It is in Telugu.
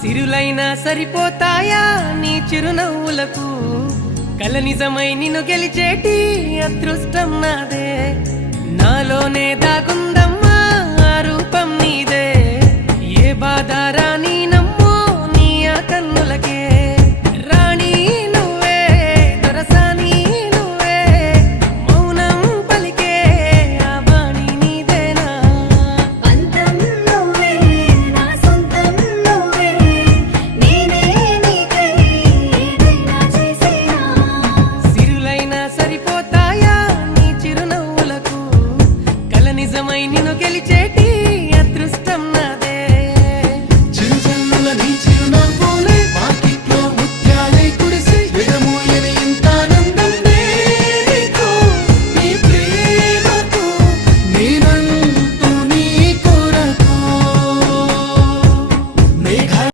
సిరులైనా సరిపోతాయా నీ చిరునవ్వులకు కల నిజమై నిన్ను గెలిచేటి అదృష్టం నాదే నాలోనే దాగుందమ్మా ఆ రూపం నీదే ఏ బాధ రాని